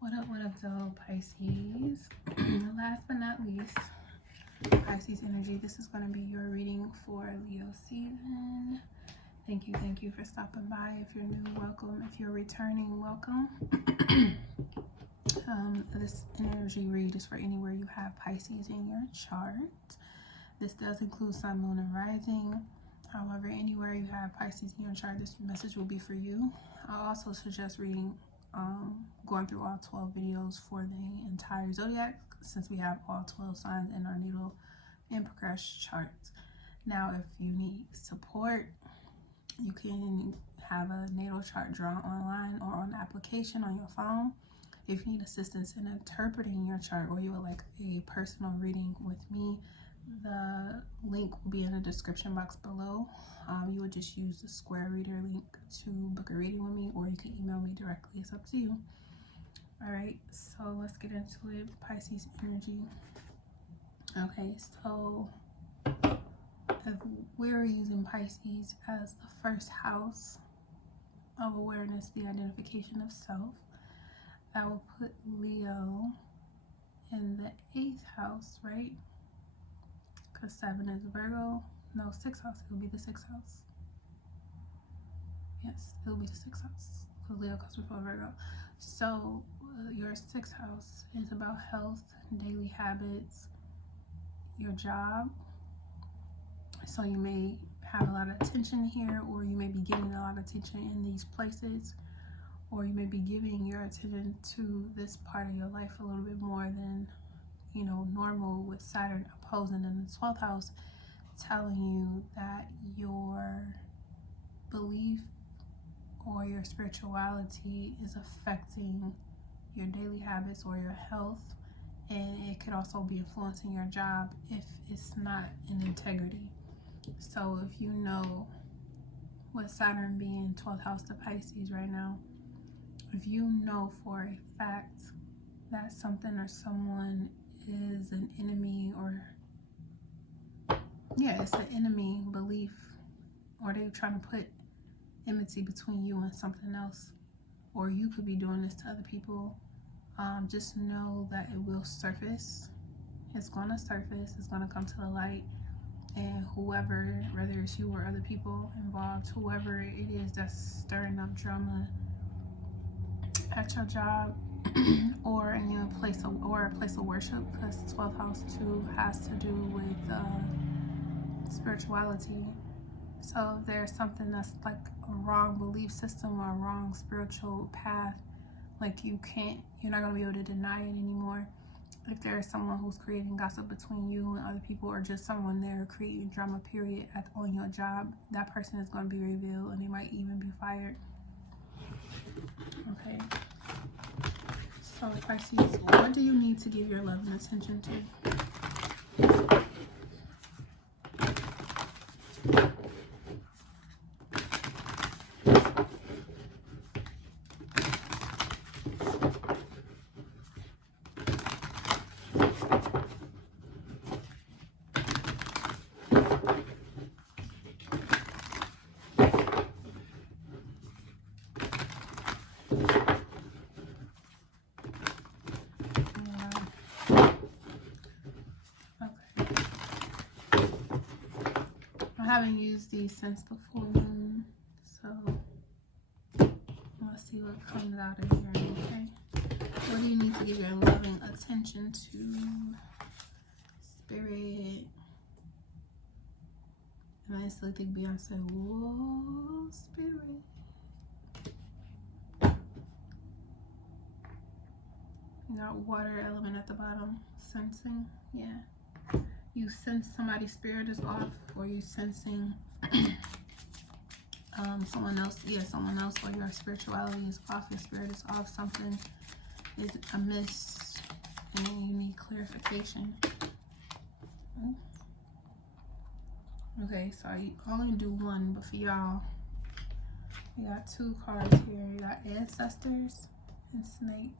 What up, though, Pisces? Last but not least, Pisces energy. This is going to be your reading for Leo season. Thank you for stopping by. If you're new, welcome. If you're returning, welcome. This energy read is for anywhere you have Pisces in your chart. This does include Sun, Moon, and Rising. However, anywhere you have Pisces in your chart, this message will be for you. I also suggest reading, going through all 12 videos for the entire zodiac, since we have all 12 signs in our natal and progress charts. Now, if you need support, you can have a natal chart drawn online or on the application on your phone. If you need assistance in interpreting your chart, or you would like a personal reading with me, the link will be in the description box below. You would just use the square reader link to book a reading with me, or you can email me directly. It's up to you. All right, so let's get into it. Pisces energy. Okay, so if we're using Pisces as the first house of awareness, the identification of self, I will put Leo in the 8th house, right? Because 7 is Virgo. No, 6th house. It will be the 6th house. Yes, it will be the 6th house, because Leo comes before Virgo. So your 6th house is about health, daily habits, your job. So you may have a lot of attention here, or you may be getting a lot of attention in these places, or you may be giving your attention to this part of your life a little bit more than, you know, normal, with Saturn opposing in the 12th house, telling you that your belief or your spirituality is affecting your daily habits or your health, and it could also be influencing your job if it's not in integrity. So if you know, with Saturn being 12th house to Pisces right now, if you know for a fact that something or someone is an enemy, or it's an enemy belief, or they're trying to put enmity between you and something else, or you could be doing this to other people, just know that it will surface. It's going to surface. It's going to come to the light, and whoever, whether it's you or other people involved, whoever it is that's stirring up drama at your job or in your place of, or a place of worship, because 12th house too has to do with spirituality. So if there's something that's like a wrong belief system or a wrong spiritual path, like you're not going to be able to deny it anymore. If there's someone who's creating gossip between you and other people, or just someone there creating drama period on your job, that person is going to be revealed, and they might even be fired. Okay, so Pisces, what do you need to give your love and attention to? I haven't used these since the full moon, so let's see what comes out of here. Okay, what do you need to give your loving attention to, Spirit? And I instantly think Beyonce. Whoa, Spirit. You got water element at the bottom. Sensing, yeah. You sense somebody's spirit is off, or you sensing someone else, or your spirituality is off, your spirit is off, something is amiss, and then you need clarification. Okay, so I only do one, but for y'all, we got 2 cards here. You got Ancestors and Snake.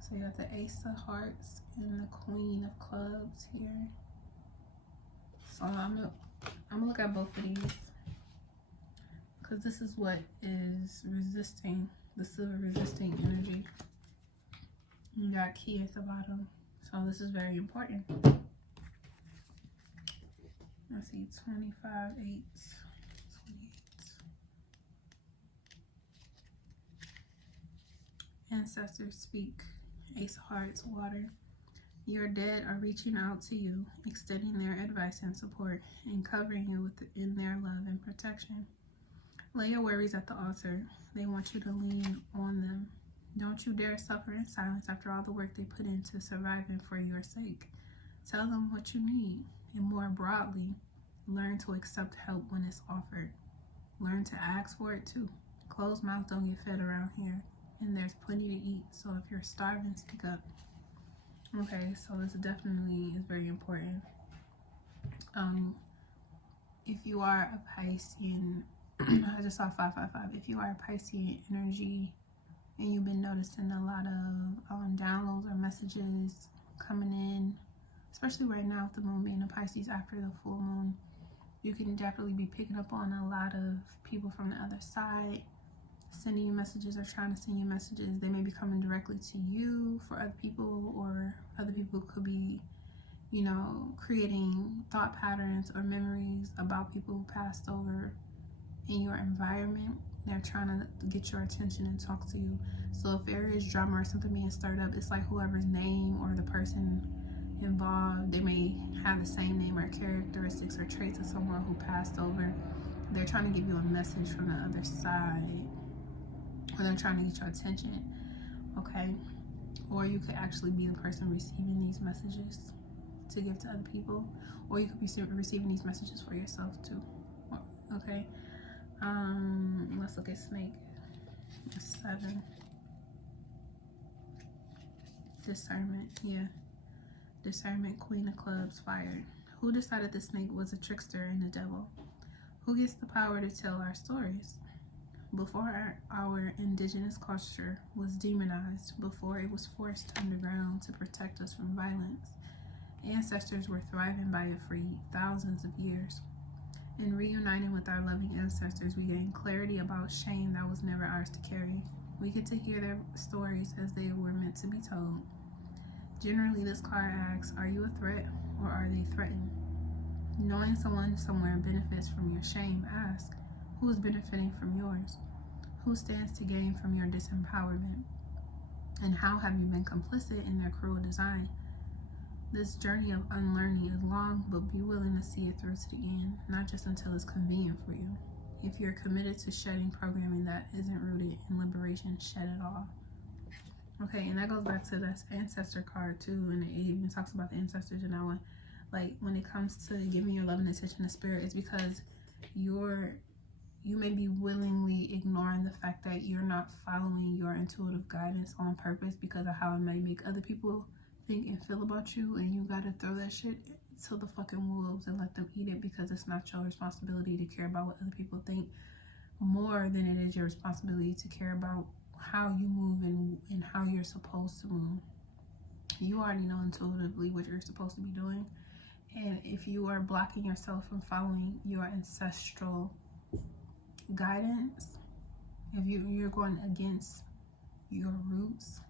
So you got the Ace of Hearts and the Queen of Clubs here. So I'm gonna look at both of these, because this is what is resisting This is a resisting energy. You got key at the bottom. So this is very important. Let's see, 25, 8, 28. Ancestors speak. Ace of Hearts, water. Your dead are reaching out to you, extending their advice and support, and covering you in their love and protection. Lay your worries at the altar. They want you to lean on them. Don't you dare suffer in silence after all the work they put into surviving for your sake. Tell them what you need, and more broadly, learn to accept help when it's offered. Learn to ask for it too. Closed mouth don't get fed around here, and there's plenty to eat, so if you're starving, speak up. Okay, so this definitely is very important. If you are a Piscean, I just saw 555. If you are a Piscean energy and you've been noticing a lot of downloads or messages coming in, especially right now with the moon being in Pisces after the full moon, you can definitely be picking up on a lot of people from the other side sending you messages or trying to send you messages. They may be coming directly to you for other people, or other people could be, you know, creating thought patterns or memories about people who passed over in your environment. They're trying to get your attention and talk to you. So if there is drama or something being stirred up, it's like whoever's name or the person involved, they may have the same name or characteristics or traits of someone who passed over. They're trying to give you a message from the other side, or they're trying to get your attention, okay? Or you could actually be the person receiving these messages to give to other people, or you could be receiving these messages for yourself too, okay? Let's look at Snake. 7. Discernment, yeah. Discernment, Queen of Clubs, fired. Who decided the snake was a trickster and the devil? Who gets the power to tell our stories? Before our indigenous culture was demonized, before it was forced underground to protect us from violence, ancestors were thriving by it for thousands of years. In reuniting with our loving ancestors, we gained clarity about shame that was never ours to carry. We get to hear their stories as they were meant to be told. Generally, this card asks, are you a threat or are they threatened? Knowing someone somewhere benefits from your shame, ask, who is benefiting from yours? Who stands to gain from your disempowerment? And how have you been complicit in their cruel design? This journey of unlearning is long, but be willing to see it through to the end, not just until it's convenient for you. If you're committed to shedding programming that isn't rooted in liberation, shed it all. Okay, and that goes back to this ancestor card too, and it even talks about the ancestors in that one. Like, when it comes to giving your love and attention to spirit, it's because you may be willingly ignoring the fact that you're not following your intuitive guidance on purpose because of how it may make other people think and feel about you, and you gotta throw that shit to the fucking wolves and let them eat it, because it's not your responsibility to care about what other people think more than it is your responsibility to care about how you move and how you're supposed to move. You already know intuitively what you're supposed to be doing, and if you are blocking yourself from following your ancestral guidance, if you're going against your roots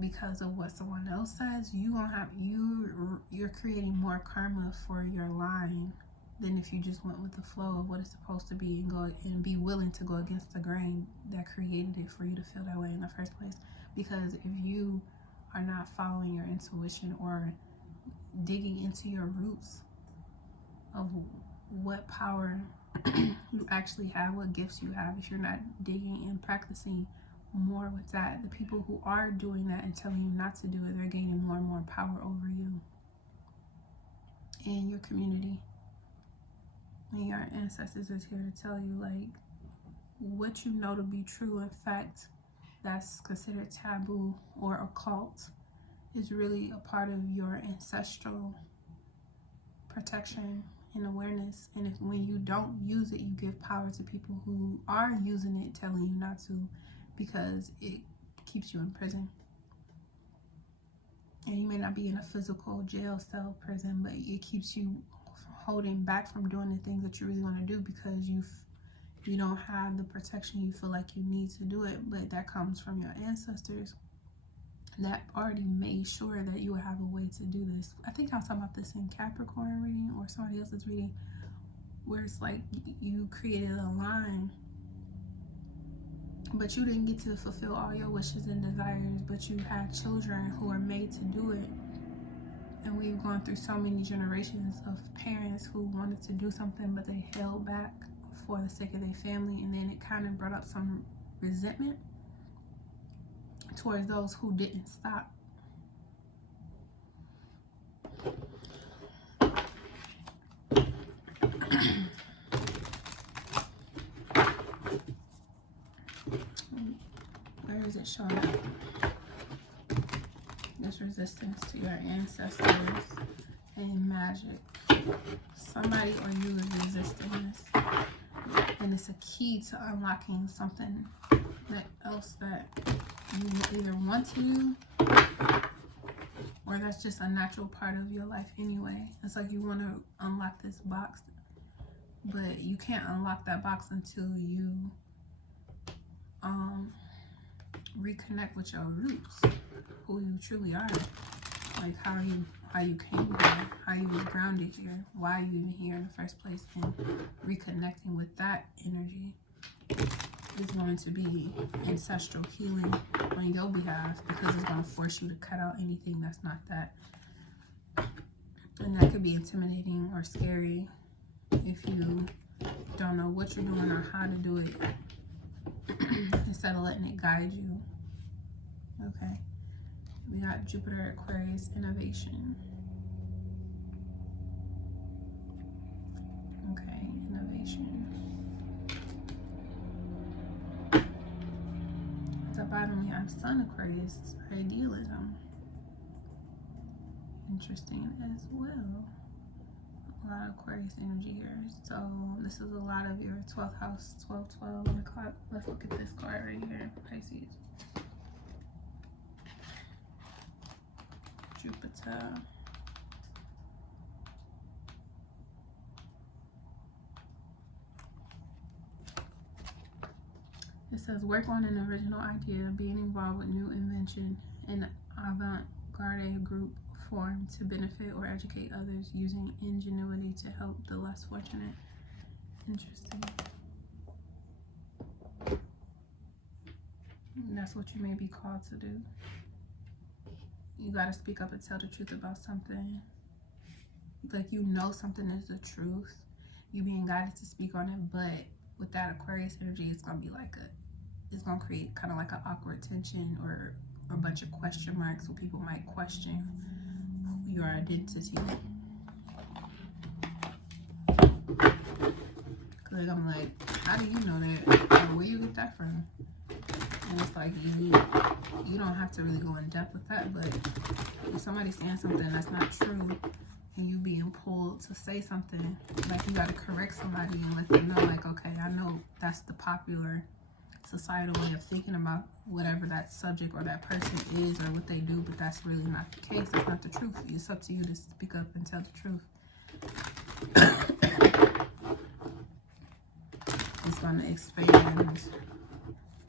because of what someone else says, you're creating more karma for your line than if you just went with the flow of what it's supposed to be and be willing to go against the grain that created it for you to feel that way in the first place. Because if you are not following your intuition or digging into your roots of what power you actually have, what gifts you have, if you're not digging and practicing more with that, the people who are doing that and telling you not to do it, they're gaining more and more power over you and your community. And your ancestors is here to tell you, like, what you know to be true, in fact, that's considered taboo or occult, is really a part of your ancestral protection and awareness. And when you don't use it, you give power to people who are using it, telling you not to, because it keeps you in prison. And you may not be in a physical jail cell prison, but it keeps you holding back from doing the things that you really want to do, because you don't have the protection you feel like you need to do it, but that comes from your ancestors that already made sure that you would have a way to do this. I think I was talking about this in Capricorn reading or somebody else's reading, where it's like you created a line, but you didn't get to fulfill all your wishes and desires, but you had children who are made to do it. And we've gone through so many generations of parents who wanted to do something, but they held back for the sake of their family, and then it kind of brought up some resentment towards those who didn't stop. Where is it showing up? This resistance to your ancestors and magic. Somebody or you is resisting this, and it's a key to unlocking something else that you either want to do, or that's just a natural part of your life anyway. It's like you want to unlock this box, but you can't unlock that box until you reconnect with your roots, who you truly are, like how you came here, how you was grounded here, why you even here in the first place, and reconnecting with that energy is going to be ancestral healing on your behalf, because it's going to force you to cut out anything that's not that. And that could be intimidating or scary if you don't know what you're doing or how to do it, instead of letting it guide you. Okay, we got Jupiter, Aquarius, innovation. Okay, innovation. At the bottom we have Sun, Aquarius, idealism. Interesting as well. A lot of Aquarius energy here. So this is a lot of your 12th house, 12-12 on the clock. Let's look at this card right here, Pisces. Jupiter. It says work on an original idea, being involved with new invention, and avant-garde group formed to benefit or educate others, using ingenuity to help the less fortunate. Interesting. And that's what you may be called to do. You got to speak up and tell the truth about something. Like, you know something is the truth. You being guided to speak on it, but with that Aquarius energy, it's going to be like it's going to create kind of like an awkward tension or a bunch of question marks, where people might question your identity. Cause I'm like, how do you know that? Like, where you get that from? And it's like, you don't have to really go in depth with that, but if somebody's saying something that's not true and you being pulled to say something, like, you got to correct somebody and let them know, like, okay, I know that's the popular societal way of thinking about whatever that subject or that person is or what they do, but that's really not the case. That's not the truth. It's up to you to speak up and tell the truth. It's going to expand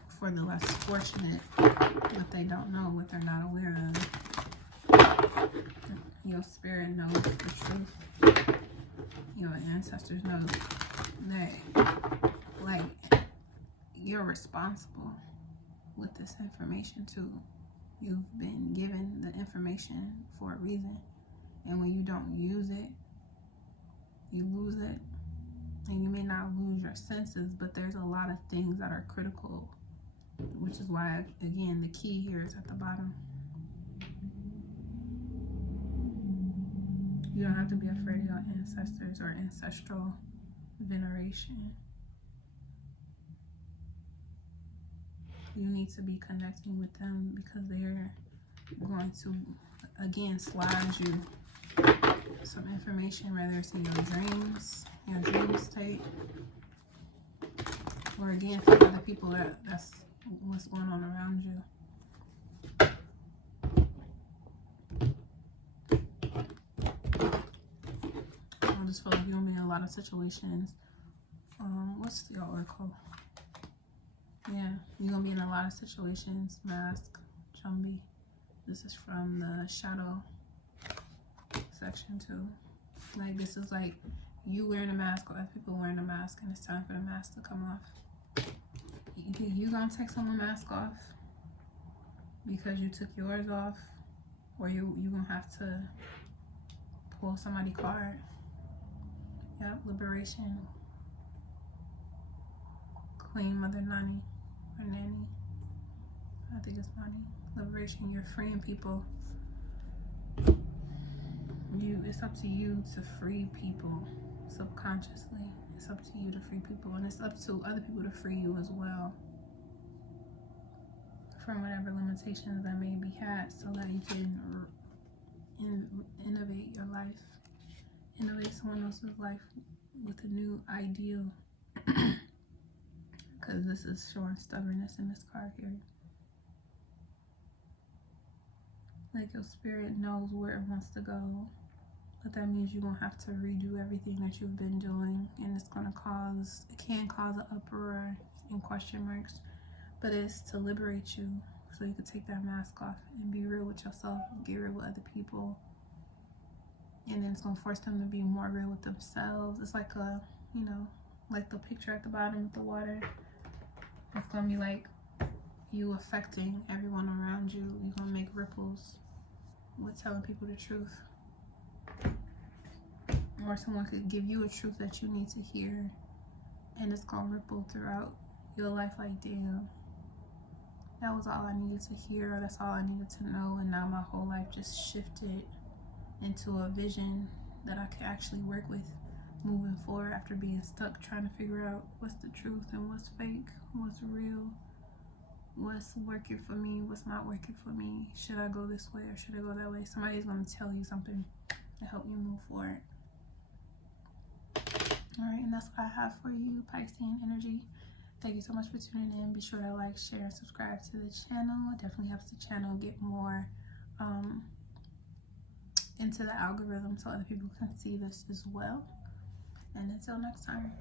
for the less fortunate what they don't know, what they're not aware of. Your spirit knows the truth. Your ancestors know that, like, you're responsible with this information too. You've been given the information for a reason, and when you don't use it, you lose it. And you may not lose your senses, but there's a lot of things that are critical, which is why, again, the key here is at the bottom. You don't have to be afraid of your ancestors or ancestral veneration. You need to be connecting with them, because they're going to, again, slide you some information, whether it's in your dream state, or again, for other people that's what's going on around you. I just feel like you'll be in a lot of situations what's your oracle? Yeah, you're gonna be in a lot of situations. Mask, Chumbi. This is from the shadow section too. Like, this is like you wearing a mask or other people wearing a mask, and it's time for the mask to come off. You gonna take someone's mask off because you took yours off, or you gonna have to pull somebody's card. Yep, liberation. Queen Mother Nani or Nanny. I think it's Nani. Liberation. You're freeing people. It's up to you to free people subconsciously. It's up to you to free people, and it's up to other people to free you as well from whatever limitations that may be had, so that you can innovate your life, innovate someone else's life with a new ideal. Because this is showing stubbornness in this card here. Like, your spirit knows where it wants to go, but that means you're gonna have to redo everything that you've been doing, and it can cause an uproar and question marks, but it's to liberate you so you can take that mask off and be real with yourself, get real with other people, and then it's gonna force them to be more real with themselves. It's like a, you know, like the picture at the bottom with the water. It's gonna be like you affecting everyone around you. You're gonna make ripples with telling people the truth. Or someone could give you a truth that you need to hear, and it's gonna ripple throughout your life. Like, damn, that was all I needed to hear, or that's all I needed to know, and now my whole life just shifted into a vision that I could actually work with moving forward after being stuck trying to figure out what's the truth and what's fake, what's real, what's working for me, what's not working for me. Should I go this way or should I go that way? Somebody's going to tell you something to help you move forward. All right, and that's what I have for you, Piscean energy. Thank you so much for tuning in. Be sure to like, share, and subscribe to the channel. It definitely helps the channel get more into the algorithm so other people can see this as well. And until next time.